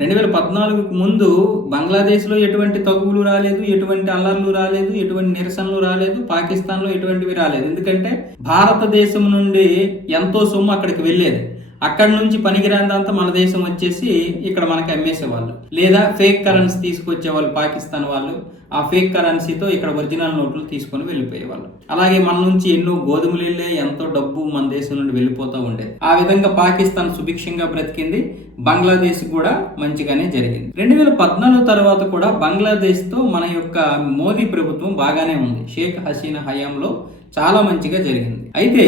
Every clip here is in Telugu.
2014కు ముందు బంగ్లాదేశ్లో ఎటువంటి తగువులు రాలేదు, ఎటువంటి అల్లర్లు రాలేదు, ఎటువంటి నిరసనలు రాలేదు, పాకిస్తాన్లో ఎటువంటివి రాలేదు. ఎందుకంటే భారతదేశం నుండి ఎంతో సొమ్ము అక్కడికి వెళ్ళేది. అక్కడి నుంచి పనికిరాందంతా మన దేశం వచ్చేసి ఇక్కడ మనకి అమ్మేసేవాళ్ళు, లేదా ఫేక్ కరెన్సీ తీసుకొచ్చేవాళ్ళు పాకిస్తాన్ వాళ్ళు. ఆ ఫేక్ కరెన్సీతో ఇక్కడ ఒరిజినల్ నోట్లు తీసుకొని వెళ్ళిపోయేవాళ్ళు. అలాగే మన నుంచి ఎన్నో గోధుమలు వెళ్ళే, ఎంతో డబ్బు మన దేశం నుండి వెళ్ళిపోతూ ఉండేది. ఆ విధంగా పాకిస్తాన్ సుభిక్షంగా బ్రతికింది, బంగ్లాదేశ్ కూడా మంచిగానే జరిగింది. 2014 తర్వాత కూడా బంగ్లాదేశ్తో మన యొక్క మోదీ ప్రభుత్వం బాగానే ఉంది. షేక్ హసీనా హయాంలో చాలా మంచిగా జరిగింది. అయితే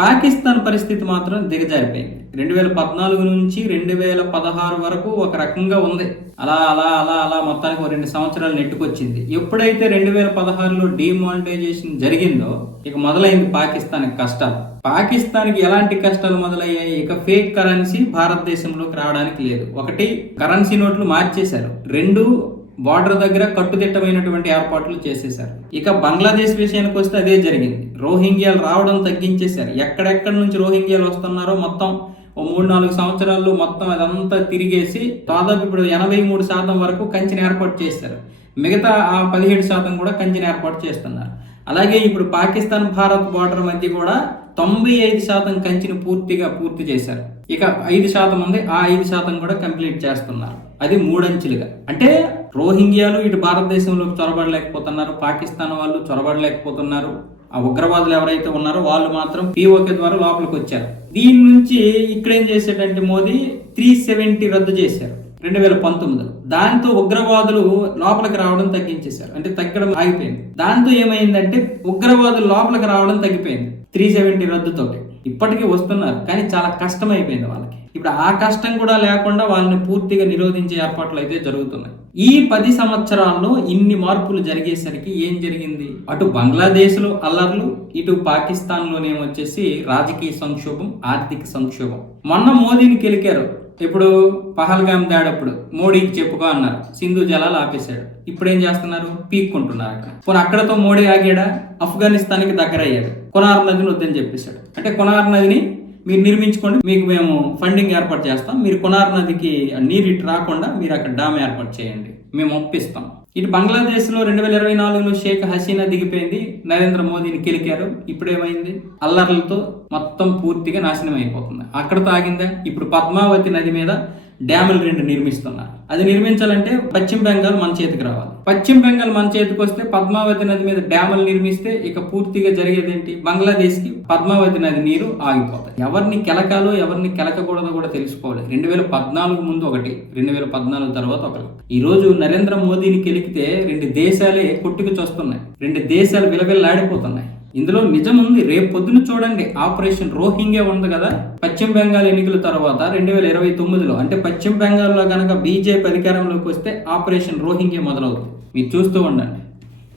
పాకిస్తాన్ పరిస్థితి మాత్రం దిగజారిపోయింది. 2014 నుంచి 2016 వరకు ఒక రకంగా ఉంది. అలా అలా అలా అలా మొత్తానికి 2 సంవత్సరాలు నెట్టుకొచ్చింది. ఎప్పుడైతే 2016లో డిమానిటైజేషన్ జరిగిందో ఇక మొదలైంది పాకిస్తాన్కి కష్టాలు. పాకిస్తాన్కి ఎలాంటి కష్టాలు మొదలయ్యాయి? ఇక ఫేక్ కరెన్సీ భారతదేశంలోకి రావడానికి లేదు. ఒకటి, కరెన్సీ నోట్లు మార్చేశారు. 2, బార్డర్ దగ్గర కట్టుదిట్టమైనటువంటి ఏర్పాట్లు చేసేశారు. ఇక బంగ్లాదేశ్ విషయానికి వస్తే అదే జరిగింది. రోహింగ్యాలు రావడం తగ్గించేశారు. ఎక్కడెక్కడి నుంచి రోహింగ్యాలు వస్తున్నారో మొత్తం 3-4 సంవత్సరాల్లో మొత్తం అదంతా తిరిగేసి దాదాపు ఇప్పుడు 83% వరకు కంచెని ఏర్పాటు చేశారు. మిగతా ఆ 17% కూడా కంచెని ఏర్పాటు చేస్తున్నారు. అలాగే ఇప్పుడు పాకిస్తాన్ భారత్ బార్డర్ మధ్య కూడా 95% కంచెని పూర్తి చేశారు. ఇక 5% ఉంది, ఆ 5% కూడా కంప్లీట్ చేస్తున్నారు. అది 3 అంచెలుగా. అంటే రోహింగ్యాలు ఇటు భారతదేశంలోకి చొరబడలేకపోతున్నారు, పాకిస్తాన్ వాళ్ళు చొరబడలేకపోతున్నారు. ఆ ఉగ్రవాదులు ఎవరైతే ఉన్నారో వాళ్ళు మాత్రం పీఓకే ద్వారా లోపలికి వచ్చారు. దీని నుంచి ఇక్కడేం చేశాడంటే మోదీ 370 రద్దు చేశారు 2019లో. దాంతో ఉగ్రవాదులు లోపలికి రావడం తగ్గించేశారు, అంటే తగ్గడం ఆగిపోయింది. దాంతో ఏమైందంటే ఉగ్రవాదులు లోపలికి రావడం తగ్గిపోయింది 370 రద్దుతోటి. ఇప్పటికీ వస్తున్నారు, కానీ చాలా కష్టం అయిపోయింది వాళ్ళకి. ఇప్పుడు ఆ కష్టం కూడా లేకుండా వాళ్ళని పూర్తిగా నిరోధించే ఏర్పాట్లు అయితే జరుగుతున్నాయి. ఈ 10 సంవత్సరాల్లో ఇన్ని మార్పులు జరిగేసరికి ఏం జరిగింది? అటు బంగ్లాదేశ్లో అల్లర్లు, ఇటు పాకిస్తాన్లోనేమొచ్చేసి రాజకీయ సంక్షోభం, ఆర్థిక సంక్షోభం. మొన్న మోదీని కెలికారు. ఇప్పుడు పహల్గామ్ దాడప్పుడు మోడీకి చెప్పుకో అన్నారు, సింధు జలాలు ఆపేశాడు. ఇప్పుడు ఏం చేస్తున్నారు? పీక్కుంటున్నారు అక్కడ. పోనీ అక్కడతో మోడీ ఆగాడా? ఆఫ్ఘనిస్తాన్కి దగ్గర అయ్యాడు. కొనార్ నదిని వద్దని చెప్పేశాడు. అంటే కొనార్ నదిని మీరు నిర్మించుకోండి, మీకు మేము ఫండింగ్ ఏర్పాటు చేస్తాం, మీరు కొనార్ నదికి నీరు ఇటు రాకుండా మీరు అక్కడ డామ్ ఏర్పాటు చేయండి, మేము ఒప్పిస్తాం. ఇటు బంగ్లాదేశ్లో 2024లో షేక్ హసీనా దిగిపోయింది, నరేంద్ర మోదీని కెలికారు. ఇప్పుడేమైంది? అల్లర్లతో మొత్తం పూర్తిగా నాశనం అయిపోతుంది. అక్కడతో ఆగిందా? ఇప్పుడు పద్మావతి నది మీద డ్యాములు 2 నిర్మిస్తున్నారు. అది నిర్మించాలంటే పశ్చిమ బెంగాల్ మన చేతికి రావాలి. పశ్చిమ బెంగాల్ మన చేతికి వస్తే పద్మావతి నది మీద డ్యాములు నిర్మిస్తే ఇక పూర్తిగా జరిగేది ఏంటి? బంగ్లాదేశ్కి పద్మావతి నది నీరు ఆగిపోతాయి. ఎవరిని కెలకాలో ఎవరిని కెలకకూడదో కూడా తెలుసుకోవాలి. 2014 ముందు ఒకటి, 2014 తర్వాత ఒకటి. ఈ రోజు నరేంద్ర మోదీని కెలికితే 2 దేశాలే కొట్టుకు చస్తున్నాయి, 2 దేశాలు విలవిల్లాడిపోతున్నాయి. ఇందులో నిజం ఉంది. రేపు పొద్దున చూడండి, ఆపరేషన్ రోహింగ్యా ఉంది కదా, పశ్చిమ బెంగాల్ ఎన్నికల తర్వాత 2029లో, అంటే పశ్చిమ బెంగాల్లో కనుక బీజేపీ అధికారంలోకి వస్తే ఆపరేషన్ రోహింగ్యా మొదలవుతుంది. మీరు చూస్తూ ఉండండి.